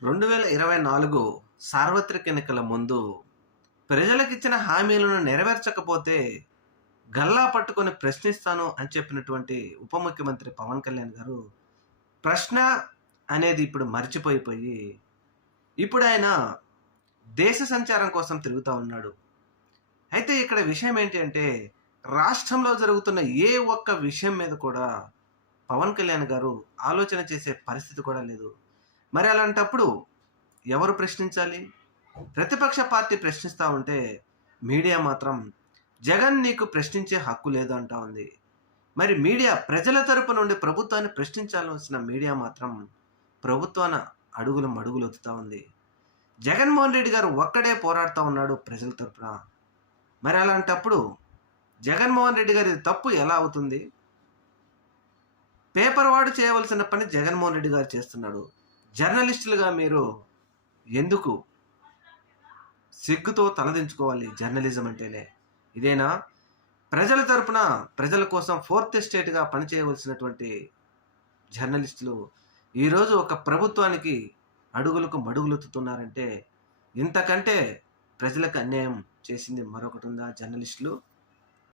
2024 సార్వత్రిక ఎన్నికల ముందు ప్రజలకిచ్చిన హామీలను నెరవేర్చకపోతే గల్లా పట్టుకొని ప్రశ్నిస్తాను అని చెప్పినటువంటి ఉప ముఖ్యమంత్రి పవన్ కళ్యాణ్ గారు ప్రశ్న అనేది ఇప్పుడు మర్చిపోయిపోయి ఇప్పుడు ఆయన దేశ సంచారం కోసం తిరుగుతా ఉన్నాడు. అయితే ఇక్కడ విషయం ఏంటి అంటే రాష్ట్రంలో జరుగుతున్న ఏ ఒక్క విషయం మీద కూడా పవన్ కళ్యాణ్ గారు ఆలోచన చేసే పరిస్థితి కూడా లేదు. మరి అలాంటప్పుడు ఎవరు ప్రశ్నించాలి? ప్రతిపక్ష పార్టీ ప్రశ్నిస్తా ఉంటే మీడియా మాత్రం జగన్ నీకు ప్రశ్నించే హక్కు లేదు అంటా ఉంది. మరి మీడియా ప్రజల తరపు నుండి ప్రభుత్వాన్ని ప్రశ్నించాల్సిన మీడియా మాత్రం ప్రభుత్వాన అడుగులు మడుగులొత్తుతా ఉంది. జగన్మోహన్ రెడ్డి గారు ఒక్కడే పోరాడుతూ ఉన్నాడు ప్రజల తరపున. మరి అలాంటప్పుడు జగన్మోహన్ రెడ్డి గారి తప్పు ఎలా అవుతుంది? పేపర్ వాడు చేయవలసిన పని జగన్మోహన్ రెడ్డి గారు చేస్తున్నాడు. జర్నలిస్టులుగా మీరు ఎందుకు సిగ్గుతో తలదించుకోవాలి? జర్నలిజం అంటేనే ఇదేనా? ప్రజల తరపున ప్రజల కోసం ఫోర్త్ ఎస్టేట్గా పనిచేయవలసినటువంటి జర్నలిస్టులు ఈరోజు ఒక ప్రభుత్వానికి అడుగులకు మడుగులెత్తుతున్నారంటే ఇంతకంటే ప్రజలకు అన్యాయం చేసింది మరొకటి ఉందా జర్నలిస్టులు?